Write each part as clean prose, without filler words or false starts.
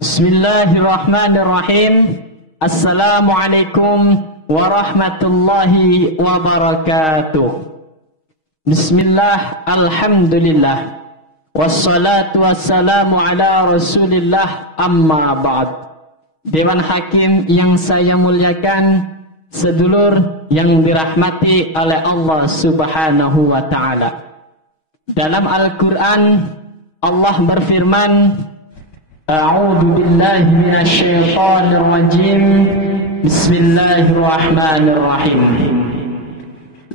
Bismillahirrahmanirrahim. Assalamualaikum warahmatullahi wabarakatuh. Bismillah, alhamdulillah, wassalatu wassalamu ala rasulillah, amma ba'd. Dewan Hakim yang saya muliakan, sedulur yang dirahmati oleh Allah subhanahu wa ta'ala. Dalam Al-Quran Allah berfirman, A'udzu billahi minasy syaithanir rajim. Bismillahirrahmanirrahim.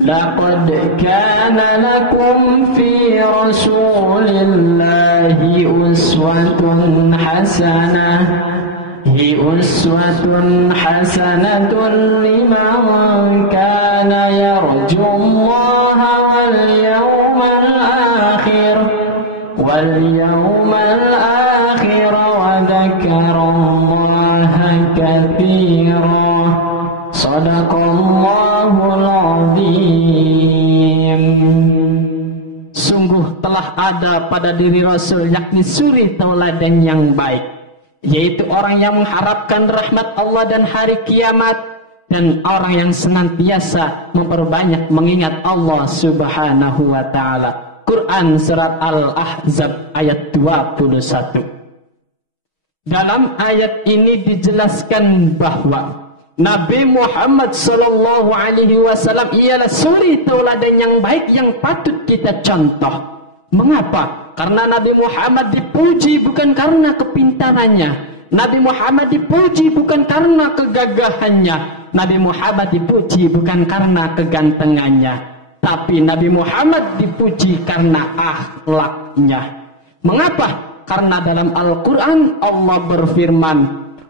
Laqad kana lakum fi Rasulillahi uswatun hasanatun liman kana yarjullaha wal yawmal akhir Dzakarallaha katsira. Shadaqallahul azim. Sungguh telah ada pada diri Rasul, yakni suri tauladan yang baik, yaitu orang yang mengharapkan rahmat Allah dan hari kiamat, dan orang yang senantiasa memperbanyak mengingat Allah subhanahu wa ta'ala. Quran Surat Al-Ahzab ayat 21. Dalam ayat ini dijelaskan bahwa Nabi Muhammad sallallahu alaihi wasallam ialah suri tauladan yang baik yang patut kita contoh. Mengapa? Karena Nabi Muhammad dipuji bukan karena kepintarannya. Nabi Muhammad dipuji bukan karena kegagahannya. Nabi Muhammad dipuji bukan karena kegantengannya. Tapi Nabi Muhammad dipuji karena akhlaknya. Mengapa? Karena dalam Al-Quran Allah berfirman,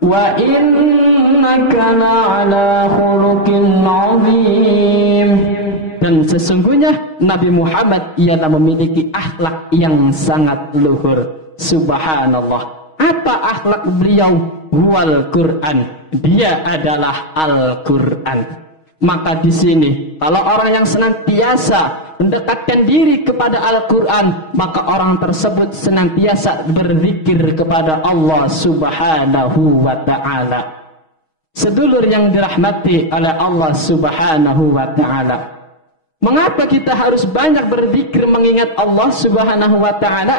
Wa innaka la'ala khuluqin 'azim. Dan sesungguhnya Nabi Muhammad ialah memiliki akhlak yang sangat luhur. Subhanallah. Apa akhlak beliau? Huwal Quran. Dia adalah Al-Quran. Maka di sini, kalau orang yang senantiasa mendekatkan diri kepada Al-Quran, maka orang tersebut senantiasa berzikir kepada Allah subhanahu wa ta'ala. Sedulur yang dirahmati oleh Allah subhanahu wa ta'ala, mengapa kita harus banyak berzikir mengingat Allah subhanahu wa ta'ala?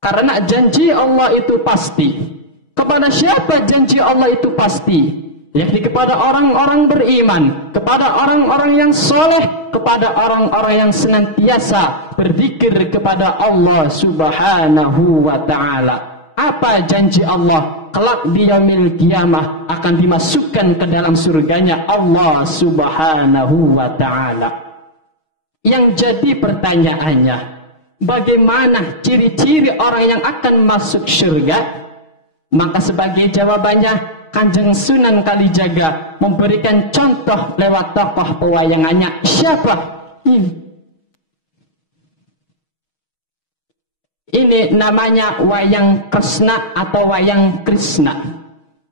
Karena janji Allah itu pasti. Kepada siapa janji Allah itu pasti? Yakni kepada orang-orang beriman, kepada orang-orang yang soleh, kepada orang-orang yang senantiasa berzikir kepada Allah subhanahu wa ta'ala. Apa janji Allah? Kelak di yaumil qiyamah akan dimasukkan ke dalam surganya Allah subhanahu wa ta'ala. Yang jadi pertanyaannya, bagaimana ciri-ciri orang yang akan masuk surga? Maka sebagai jawabannya, Kanjeng Sunan Kalijaga memberikan contoh lewat tokoh pewayangannya. Siapa? Ini namanya wayang Kresna atau wayang Krishna.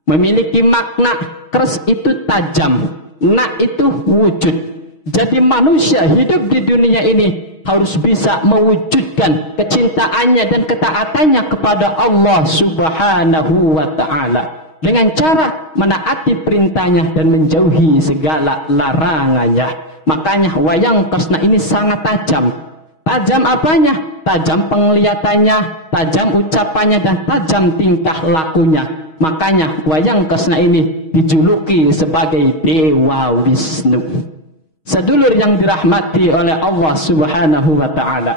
Memiliki makna. Kres itu tajam, na itu wujud. Jadi manusia hidup di dunia ini harus bisa mewujudkan kecintaannya dan ketaatannya kepada Allah subhanahu wa ta'ala dengan cara menaati perintahnya dan menjauhi segala larangannya. Makanya wayang Kresna ini sangat tajam. Tajam apanya? Tajam penglihatannya, tajam ucapannya, dan tajam tingkah lakunya. Makanya wayang Kresna ini dijuluki sebagai Dewa Wisnu. Sedulur yang dirahmati oleh Allah subhanahu wa ta'ala,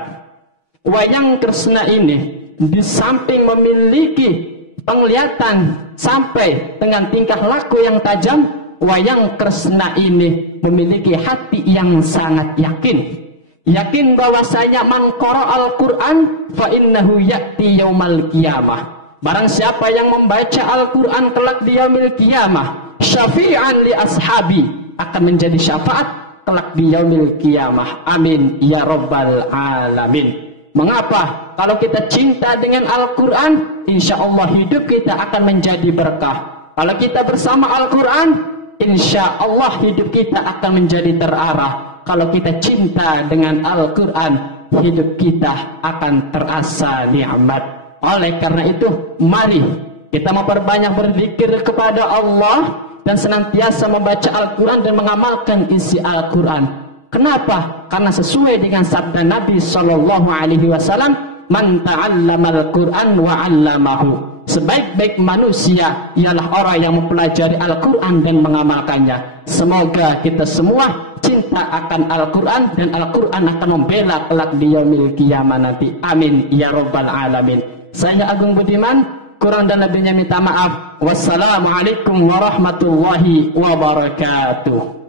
wayang Kresna ini di samping memiliki penglihatan sampai dengan tingkah laku yang tajam, wayang Kresna ini memiliki hati yang sangat yakin. Yakin bahwasanya man qara'al Qur'an fa innahu ya'ti yaumal qiyamah. Barang siapa yang membaca Al-Qur'an kelak di yaumil qiyamah, syafi'an li ashabi, akan menjadi syafaat kelak di yaumil qiyamah. Amin ya rabbal alamin. Mengapa? Kalau kita cinta dengan Al-Quran, insya Allah hidup kita akan menjadi berkah. Kalau kita bersama Al-Quran, insya Allah hidup kita akan menjadi terarah. Kalau kita cinta dengan Al-Quran, hidup kita akan terasa nikmat. Oleh karena itu, mari Kita memperbanyak berzikir kepada Allah dan senantiasa membaca Al-Quran dan mengamalkan isi Al-Quran. Kenapa? Karena sesuai dengan sabda Nabi SAW, "Man ta'allamal Quran wa 'allamahu." Sebaik-baik manusia ialah orang yang mempelajari Al-Quran dan mengamalkannya. Semoga kita semua cinta akan Al-Quran dan Al-Quran akan membela kelak di yaumil qiyamah nanti. Amin ya rabbal alamin. Saya Agung Budiman, kurang dan lebihnya minta maaf. Wassalamualaikum warahmatullahi wabarakatuh.